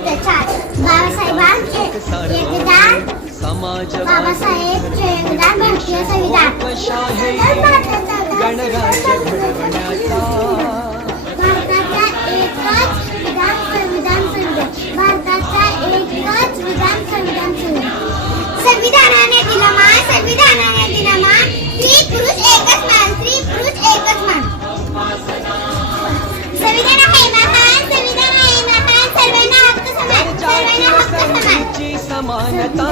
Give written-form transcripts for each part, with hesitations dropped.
अत्याचार. बाबासाहेबांचे योगदान, बाबासाहेबचे योगदान भारतीय संविधान. गणराज्य घडवण्याचा भारताचा एकच विधान संविधान संविधान. भारताचा एकच विधान संविधान संविधान. संविधानाने दिला मान, संविधानाने दिला मान. स्त्री पुरुष एकच मान, स्त्री पुरुष एकच मान. संविधान आहे महान, संविधान आहे महान. सर्वांना हक्क समान, सर्वांना हक्क समान. समानता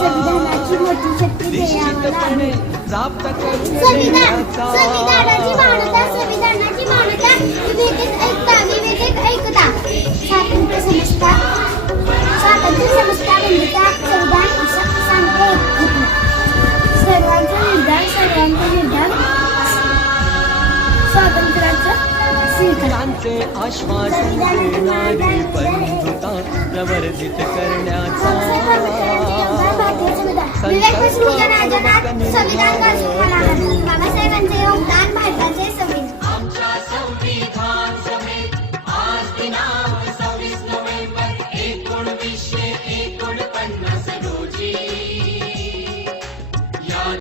संविधानाची मोठी शक्ती निश्चितपणे प्राप्त संविधानाची मान्यता, संविधानाची मान्यता. विवेक ऐकता, विवेक ऐकता. स्वातंत्र्य समजता, स्वातंत्र्य समजता बंधुता संविधान असं सांगते. सर्वांचं निर्धार, सर्वांचं निर्धार. स्वातंत्र्याचं त्यांचे आश्वासन देणारी बंधुता प्रवर्धित करण्याचा विवेक संविधान